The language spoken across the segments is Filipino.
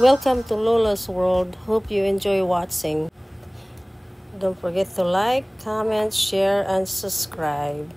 Welcome to Lola's World. Hope you enjoy watching. Don't forget to like, comment, share, and subscribe.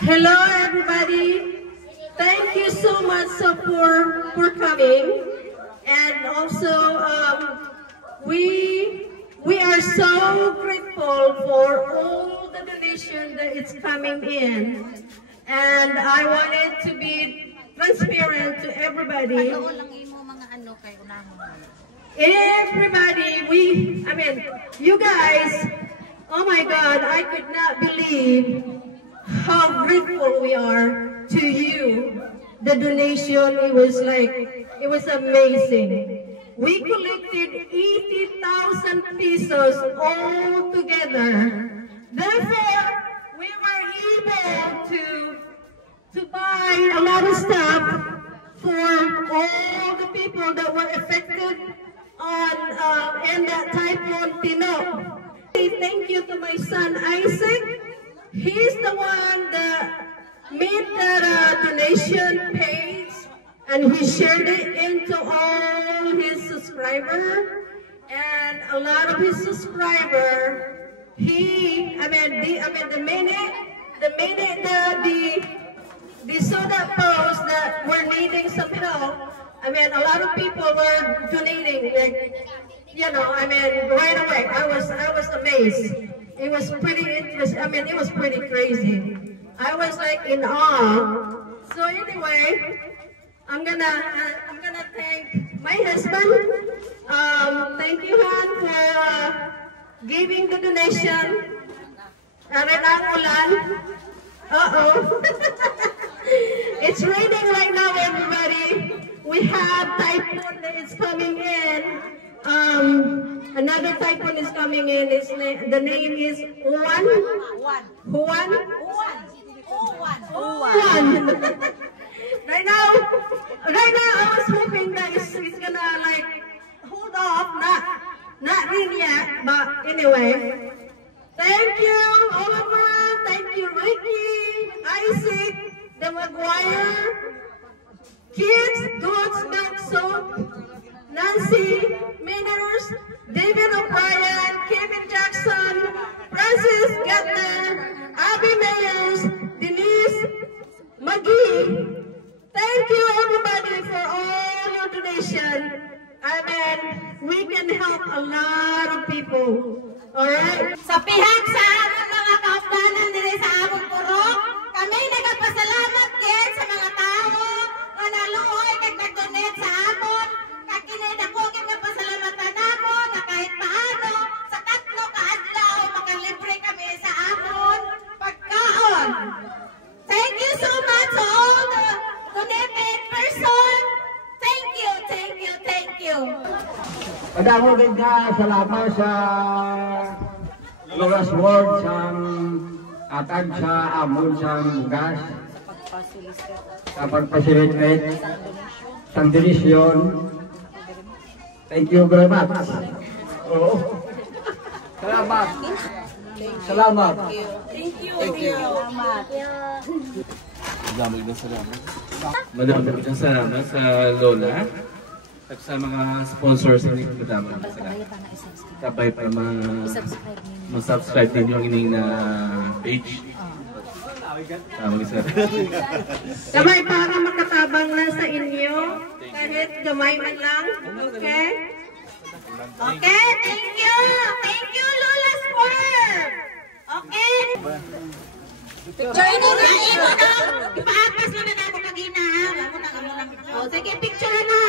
Hello, everybody. Thank you so much for coming, and also we are so grateful for all the donation that is coming in, and I wanted to be transparent to everybody. You guys, oh my God, I could not believe how grateful we are to you. The donation, it was amazing. We collected 80,000 pesos all together. Therefore, we were able to buy a lot of stuff for all the people that were affected in that Typhoon Tino. Thank you to my son Isaac. He's the one that made that donation page, and he shared it into all his subscribers. And a lot of his subscribers, the minute the soda post that we're needing some help, a lot of people were donating, right away. I was amazed. It was pretty interesting. It was pretty crazy. I was like in awe. So anyway, I'm gonna thank my husband. Thank you, Han, giving the donation. Renang ulan. Uh-oh. It's raining right now, everybody. We have typhoon that is coming in. Another typhoon is coming in. The name is Juan. Juan. Right now, I was hoping that it's gonna like hold off. Not really yet, but anyway. Thank you, Oliver. Thank you, Ricky, Isaac, the Maguire, Kids, Goats, Milk Soap, Nancy, Miners, David O'Brien, Kevin Jackson, Francis Gettler, Abby Mayers, Denise McGee. Thank you, everybody, for all your donation. I mean, we can help a lot of people. Alright? Sa pihak sa among mga kaupdanan diri sa among purok, kami nagapasalamat din sa mga tao nga naluoy kag nag-donate sa amon. Kag kini dako gid nga pasalamatan namon na kahit paano sa 3 ka adlaw makalibre kami sa amon pagkaon. Thank you so much to all the donated person. Thank you, thank you, thank you. Padamo gid nga salamat sa Loras World sang atag sa amon sang bugas sa pagpasilitate sang donasyon. Thank you very much. Oo. Salamat. Salamat. Thank you. Madami ng salamat sa Lola at sa mga sponsors ni madami ng salamat. Sabay pa ma-subscribe din yung ining na page. Tama isa. Gamay para makatabang na sa inyo. Kahit gamay man lang. Okay? Okay, thank you. Thank you, Lola Square. Okay. Picture na na imo na. Ipaapas na na ako kagina ha. Amo na. Oh, sige picture na.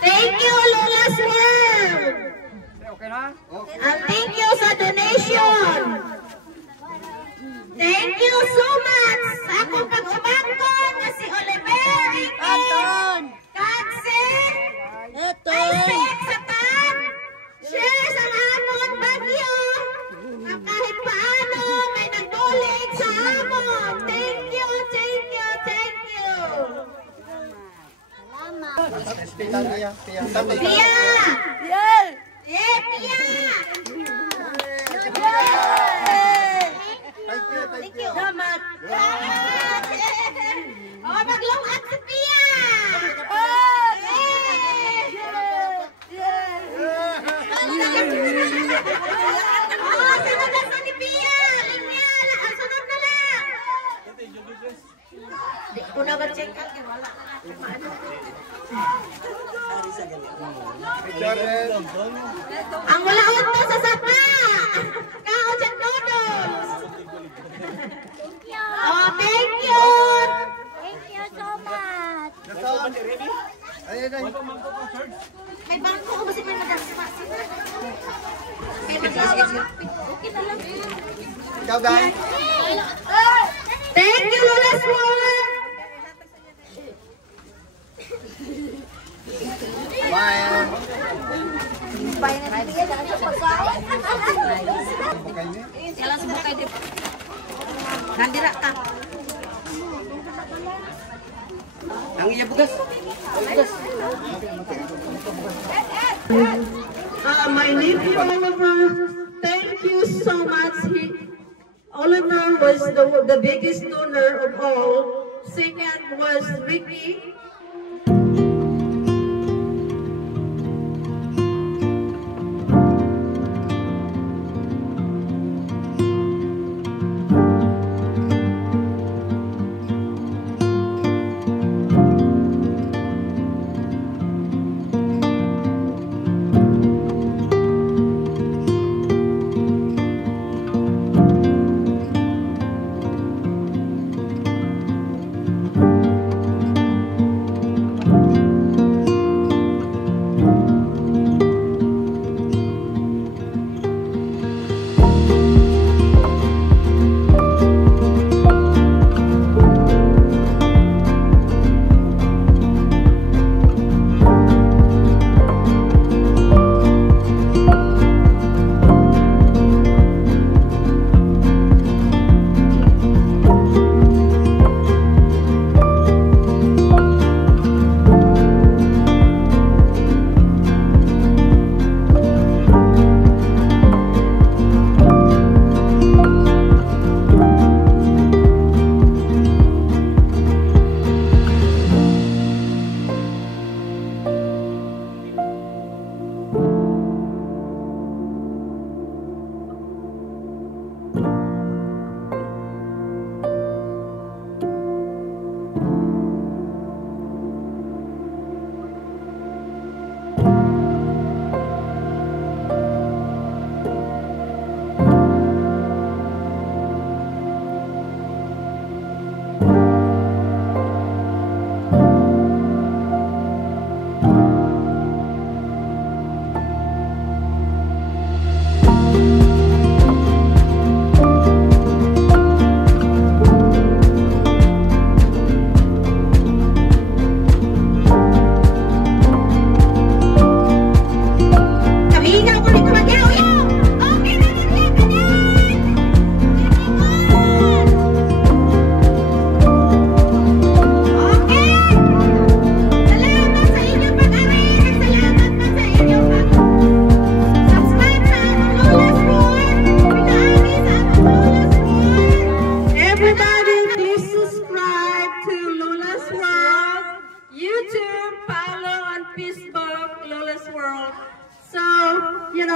Thank you, Lola Square. And thank you sa donation. Thank you so much sa akong pag-umangkon na si Oliver, Anton, Katse, Isaac sa Tan, share sa amon bagyo, na kahit paano may nag-donate sa amon. Thank you, thank you, thank you. Pia! Yeah, Pia! Thank you. Salamat. Oh, maglungat si Pia! Oh, sunod na ni Pia! Linya! Sunod na lang! Di ko na ba-check out? Wala. Ang walaot mo sa sapa! Kao dyan noodles! Oh, thank you! Thank you so much! May bangko ko ba si Pinagas? Okay na lang. Ikaw guys. Thank you, Lola Swan! Bye. Sila subukay di. Nandira ka. Ang iya bugas. My nephew Oliver, thank you so much. Oliver was the biggest donor of all. Second was Ricky.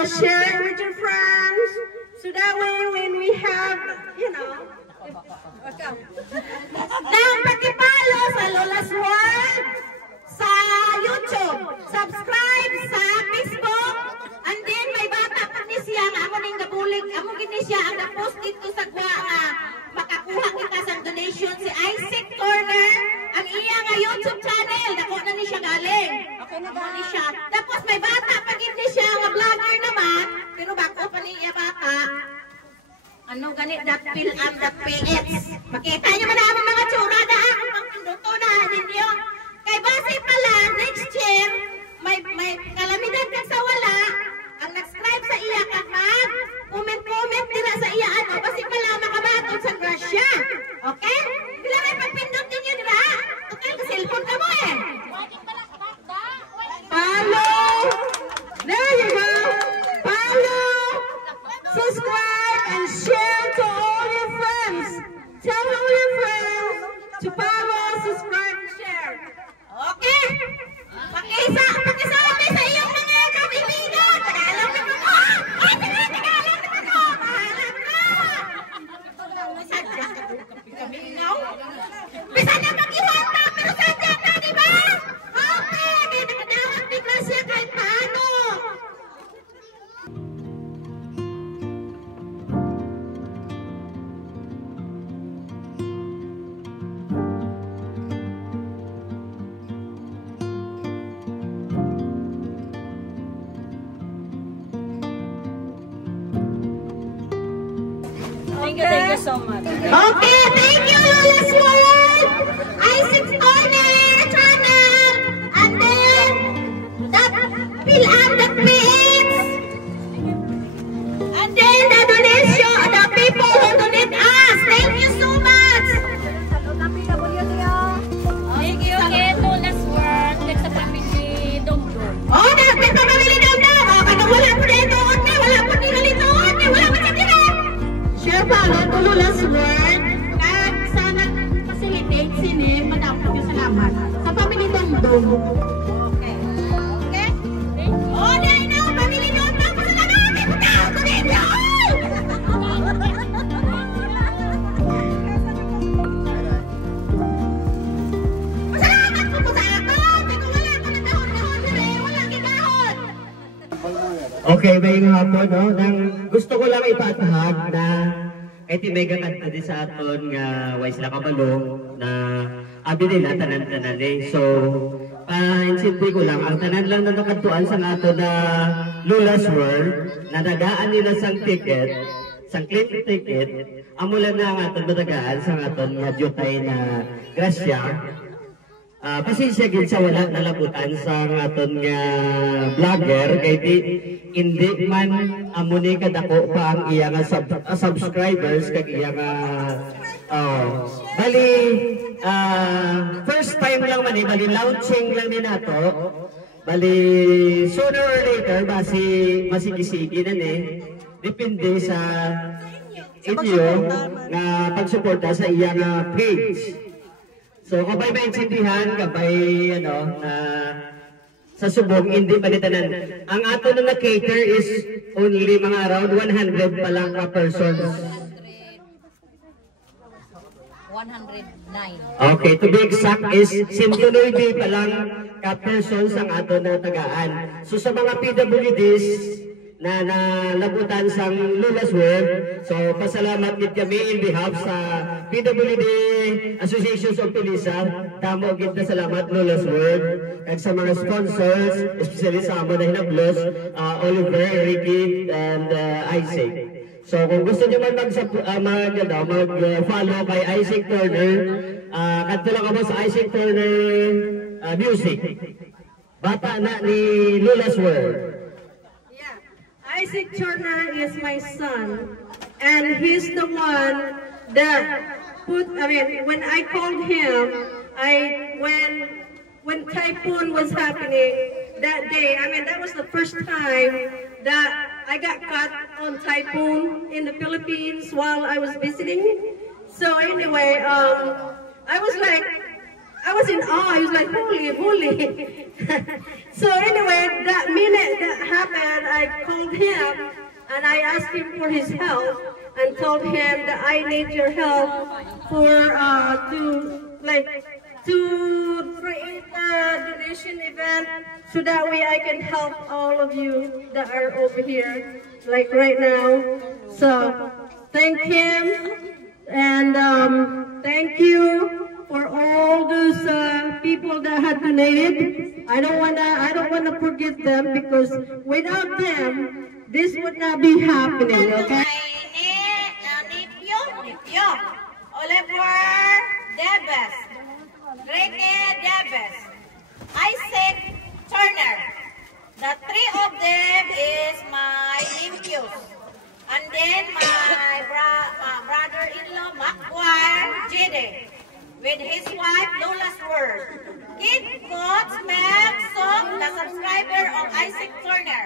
share it with your friends. So that way when we have, you know, Nang pakipalo sa Lola's World sa YouTube, subscribe sa Facebook, and then may bata pa ni siya nga amo ning gabulig, amo gini siya ang na-post dito sa gwa nga makakuha kita sa donation si Isaac Turner, ang iya nga YouTube channel, dako na ni siya galing. Okay na ni siya. Tapos may bata pa gini siya nga vlogger naman, pero bako pa ni iya bata. Ano ganit .pilam.ph. Makita niyo man ang mga tsura na ang pangpinduto na ninyo. Kay base pala next year may kalamidad kag sa wala ang nag-subscribe sa iya kag mag comment dira sa iya ano base pala makabatod sa grasya. Okay? Bila may pagpindot ninyo dira. Okay, sa cellphone ka mo eh. follow. There you go. Follow, subscribe, and share to all your friends. Tell all your friends to follow, subscribe, and share. Okay? Pakisabi sa iyong mga kaibigan. Tagalog na ko. Ay, Tagalog na ko. Mahalan ka. Sadya kami now. Bisa na mag-iwata, pero sadya na, di ba? Okay, may nakadawat ni Gracia kahit paano. Thank you so much. Okay, thank you, Lola's World, Isaac Turner channel, and then .pilam.ph, and then the donation, the people who donate us. Thank you so much. Thank you kay Lola's World, sa family Dongdong. Oh, dapat sa pamilya daw na. Kaya wala po na ito, wala po nila ito, wala po na ito. Share follow to Lola's World. Kag sa nag-facilitate sini, madapot yung salamat. Sa family Dongdong. Okay. Okay? Oh, dahil na, family Dongdong, pasalamat! Iputaw ko ninyo! Pasalamat po po sa ako! Di ko wala ko nagdahon-dahon dire, wala gidahon! Okay, may hapon, no? Gusto ko lang ipatahag na iti may kakanta di sa aton nga way sila kabalo na abi nila tanan-tanan eh. So, insindi ko lang, ang tanan lang na nakatuan sa ato na Lola's World, na nagaan nila sang ticket, sang clip ticket, amula na ang aton nadagaan sa aton nga jutay na grasya. Pasensya gid sa wala nalabutan sa aton nga vlogger kay hindi man amuni kadako pa ang iya nga subscribers kag iya nga bali first time lang man bali launching lang ni nato bali sooner or later basi masigisigi na depende sa inyo nga pagsuporta sa iya nga page. So, kapay maintindihan, kapay, sa subong, hindi palitanan. Ang ato na na-cater is only mga around 100 pa lang ka persons. 109. Okay, to be exact is 109 pa lang ka persons ang ato na tagaan. So, sa mga PWDs, na nalabutan sa Lola's World. So, pasalamat din kami in behalf sa PWD Associations of Pilisa. Damo gid na salamat Lola's World. At sa mga sponsors, especially sa amo na hinablos, Oliver, Ricky, and Isaac. So, kung gusto niyo man mag-follow kay Isaac Turner, kadto lang ako sa Isaac Turner Music. Bata na ni Lola's World. Isaac Turner is my son, and he's the one that when I called him, when typhoon was happening that day, that was the first time that I got caught on typhoon in the Philippines while I was visiting. So anyway, I was like, I was in awe. I was like, holy, holy. So anyway, that minute that happened, I called him and I asked him for his help and told him that I need your help for to create a donation event so that way I can help all of you that are over here, like right now. So thank him and thank you for all those people that had donated. I don't wanna forget them because without them, this would not be happening. Okay. Oliver Debes, Greke Debes, Isaac Turner. The three of them is my nephews. And then my brother-in-law, Macquarie Jide, with his wife, Lola Sword. Kid Coach, Ma'am Song, the subscriber of Isaac Turner.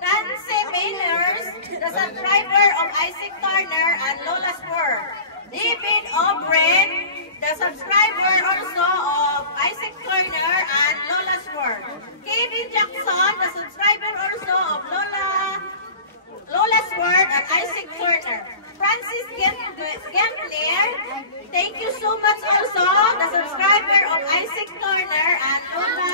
Nancy Baylors, the subscriber of Isaac Turner and Lola Sword. David O'Brien, the subscriber also of Isaac Turner and Lola Sword. Kevin Jackson, the subscriber also of Lola Sword and Isaac Turner. Francis Gentner, thank you so much also, the subscriber of Isaac Turner and Lola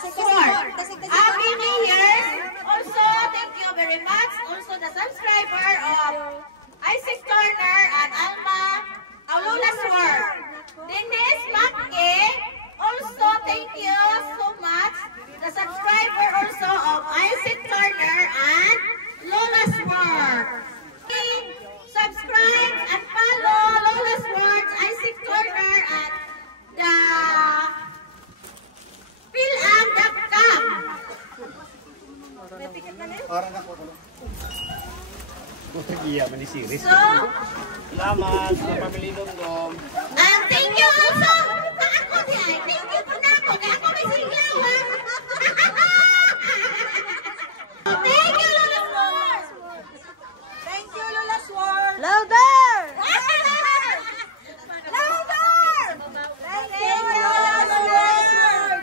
Sword. Abby Meyers, also thank you very much, also the subscriber of Isaac Turner and Lola Sword. Dennis Macke, also thank you so much, the subscriber also of Isaac Turner and Lola Sword. Subscribe and follow Lola Sword, Isaac Turner, and the Philam.com. May ticket na rin? So, Salamat sa pamilya Dongdong. thank you also. Ako siya, thank you po na ako. Kaya ako may sigaw. Thank you, Lola Sword. Thank you, Lola Sword. Louder! Louder! Thank you, Lola Sword.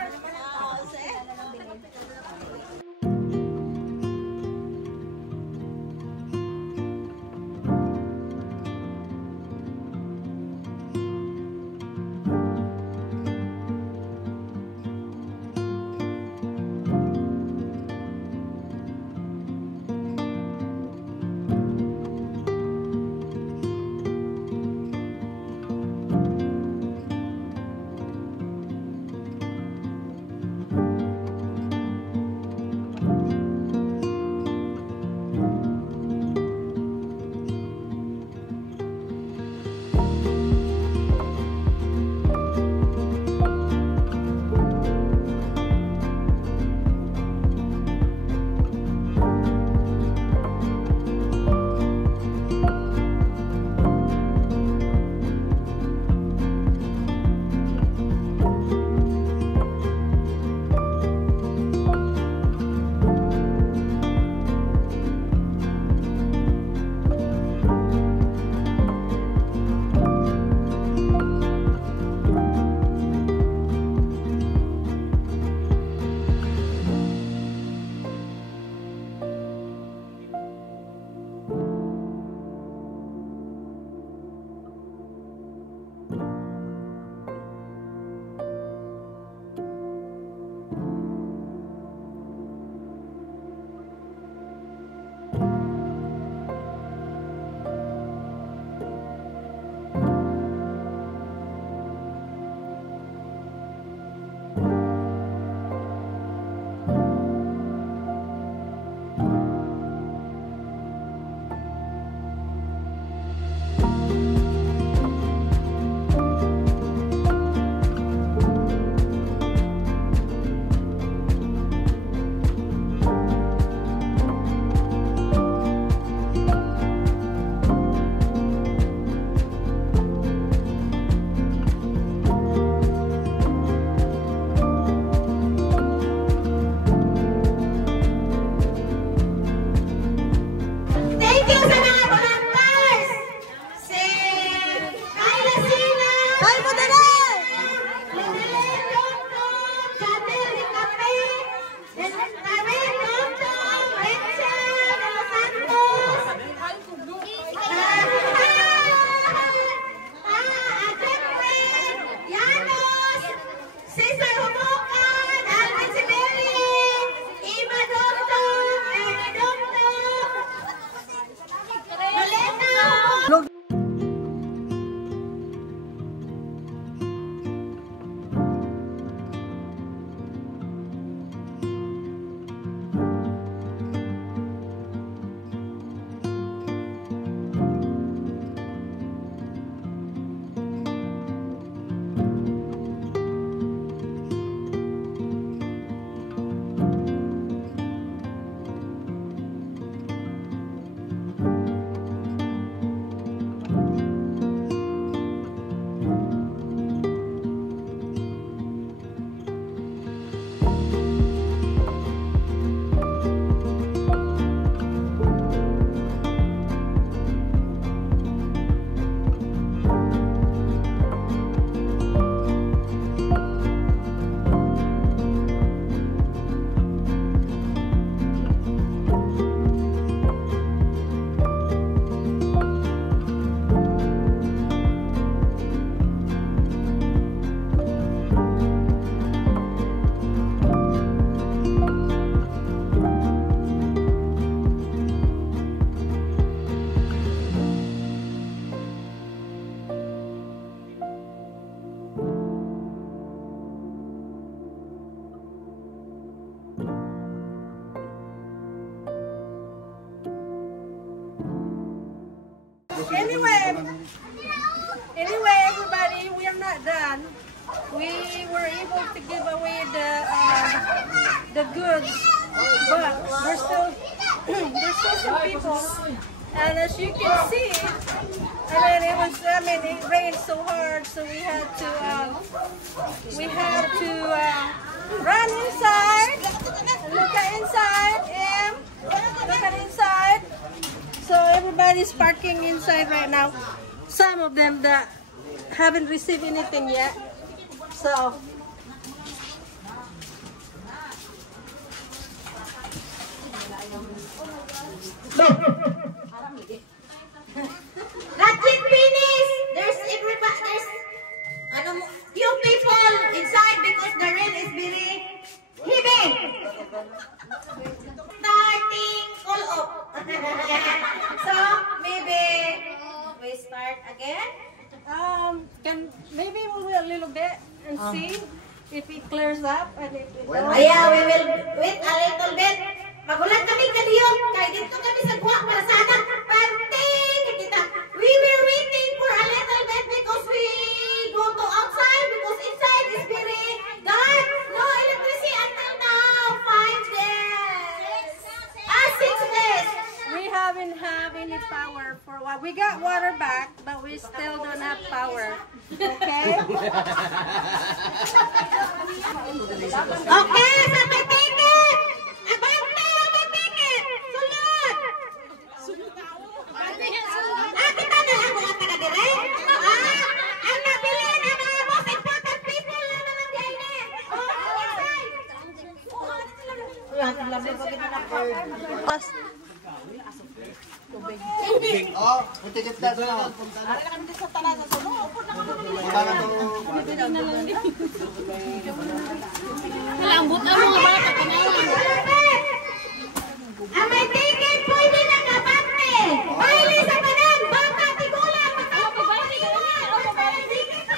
Anyway, everybody, we are not done. We were able to give away the goods, but there's still some people. And as you can see, it rained so hard, so we had to run inside. Look at inside, look at inside. So everybody's parking inside right now. Some of them that haven't received anything yet. So Not yet finished. There's few people inside because the rain is very heavy. Starting full up. So maybe we start again. maybe we'll wait a little bit and see if it clears up and if it Yeah, we will wait a little bit. Magulat kami kadiyo. Kaya dito kami sa buwak para sana. We were waiting for a little bit because we go to outside because inside is very dark. No electricity until now. 5 days. 6 days. we haven't have any power for a while. We got water back, but we still don't have power. Okay? Okay, sa may ticket. Abante, may ticket. Sulod. Kita na ang mga taga-dire. Ang nabili na mga most important people na naman yan eh. Yan, ang labi ko ginanapar. Ticket na sila. Malambot ang mga bata, kinalang. Ang may ticket, pwede na kabante. Baili sa kanan, bata, tigulang, matapos, tigulang. May ticket na.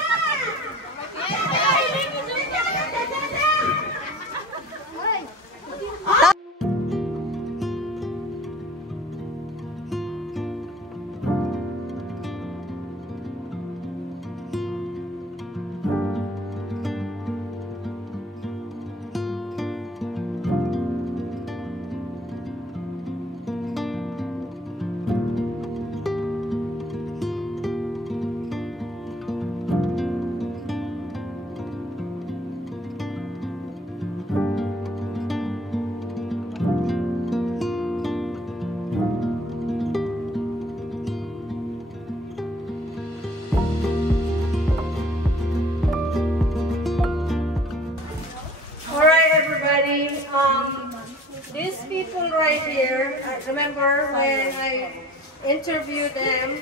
These people right here, I remember when I interviewed them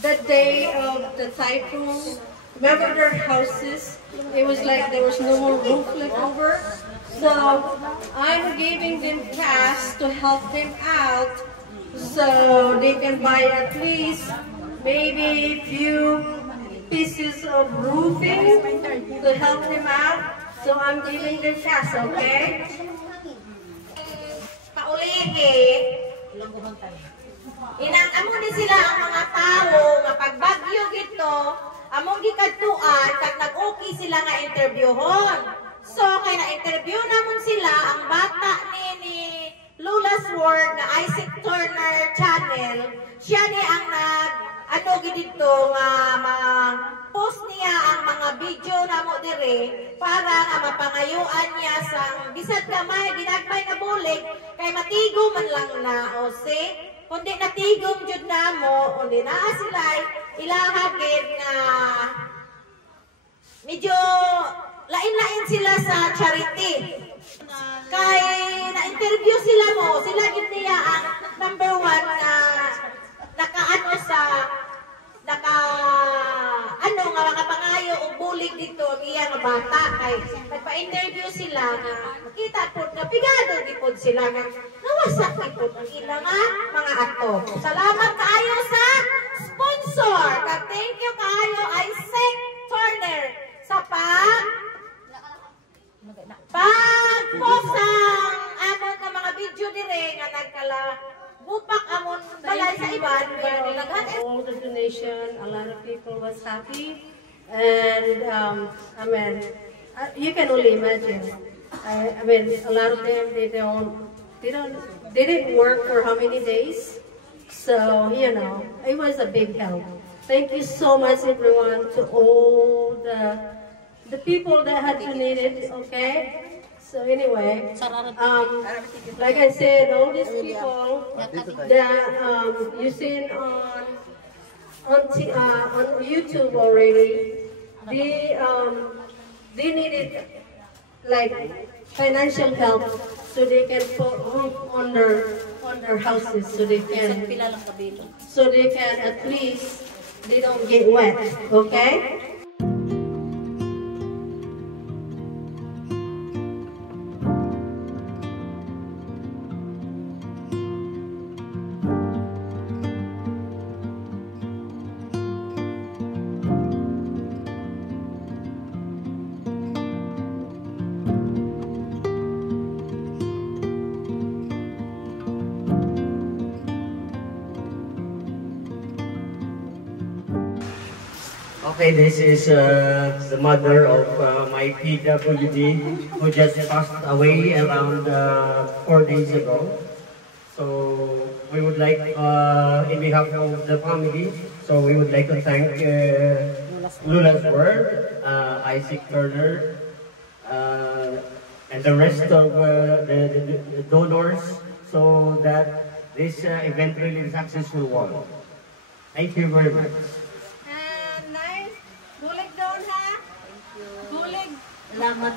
the day of the typhoon. Remember their houses? It was like there was no more roof left over. So I'm giving them cash to help them out so they can buy at least maybe a few pieces of roofing to help them out. So I'm giving them cash, okay? Paulihi, inang-amo ni sila ang mga tao nga pagbagyo gito, among gikadtuan kag nag-okay sila nga interviewon. So kay na-interview namon sila ang bata ni Lula's World nga Isaac Turner channel. Siya ni ang dito nga post niya ang mga video namo dire para nga mapangayuan niya sa bisag kamay ginagmay na bulig kay matigo man lang na o si kundi natigom jud namo kundi naa sila ilahagid nga medyo lain-lain sila sa charity kay na-interview sila mo sila gid niya ang number 1 na nakaano sa ano nga mga pangayo o bulig dito niya nga bata kay nagpa-interview sila nga makita po na pigado dipod sila nga nawasak dipod ang ilang mga ato. Salamat kaayo sa sponsor kag thank you kaayo Isaac Turner sa pag-post ang amon nga mga video dire nga nagkala bupak amon balay sa iban kaya nilaghan donation, a lot of people was happy. And I mean, you can only imagine. I mean, a lot of them, they didn't work for how many days? So, you know, it was a big help. Thank you so much, everyone, to all the people that had donated, okay? So anyway, like I said, all these people that you seen on YouTube already, they needed like financial help so they can put roof on their houses, so they can at least they don't get wet, okay? Okay, this is the mother of my PWD who just passed away around 4 days ago. So we would like, in behalf of the family, so we would like to thank Lula's World, Isaac Turner, and the rest of the donors, so that this event really is a successful one. Thank you very much. Salamat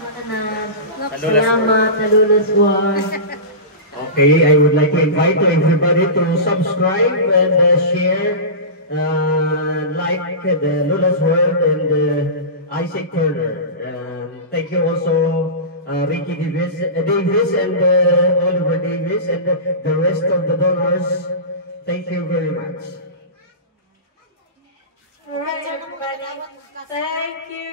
sa Lula's World. Okay, I would like to invite everybody to subscribe and share, like the Lula's World and Isaac Turner. Thank you also Ricky Davis and Oliver Davis and the rest of the donors. Thank you very much. Alright, everybody. Thank you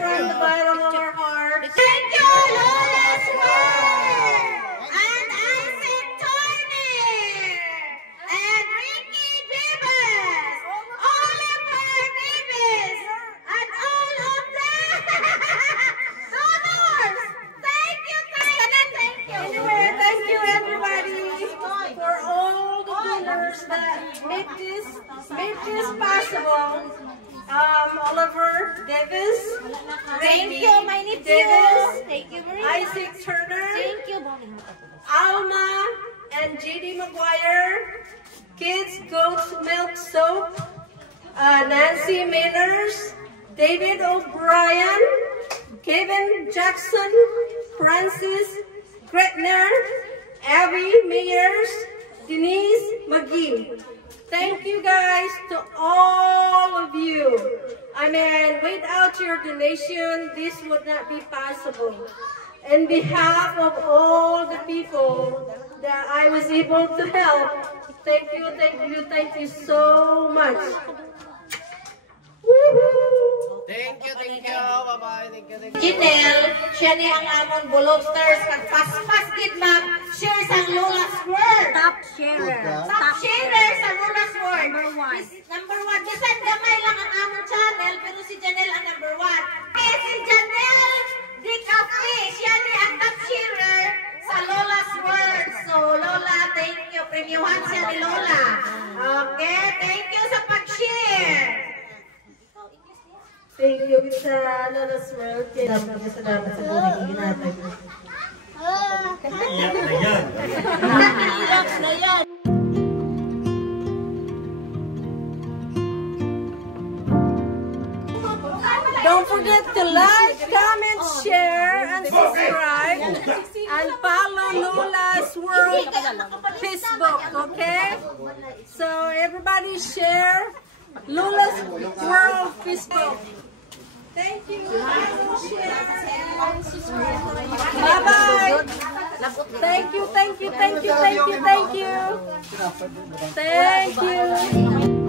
from the bottom of our hearts. Thank you, Lula's World, and Isaac Turner, and Ricky Davis, Oliver Davis, and all of the donors. Thank you. Anyway, thank you everybody for all the donors that made this possible. Oliver Davis, Thank you, my nephew. Davis, Thank you very much. Isaac Turner, Thank you, Alma and JD McGuire, Kids Goat's Milk Soap, Nancy Manners, David O'Brien, Kevin Jackson, Francis Gretner, Abby Meyers, Denise McGee. Thank you guys to all of you. I mean, without your donation, this would not be possible. In behalf of all the people that I was able to help, thank you so much. Woohoo! Thank you. Bye-bye. Thank you. Janelle, siya ni ang amon bulogsters kag pas gid mag-share sa Lula's World. Top sharer sa Lula's World. Number 1. Bisan gamay lang ang amon channel, pero si Janelle ang number 1. Kaya si Janelle Di Cafe, siya ni ang top sharer sa Lula's World. So Lola, thank you. Premiuhan siya ni Lola. Okay, thank you sa pag-share. Thank you sa Lula's World. Dapat sa buhay ginatag. Iyak na yan. Don't forget to like, comment, share, and subscribe. And follow Lula's World Facebook, okay? So everybody share Lula's World Facebook. Thank you. Bye-bye. Thank you. Thank you.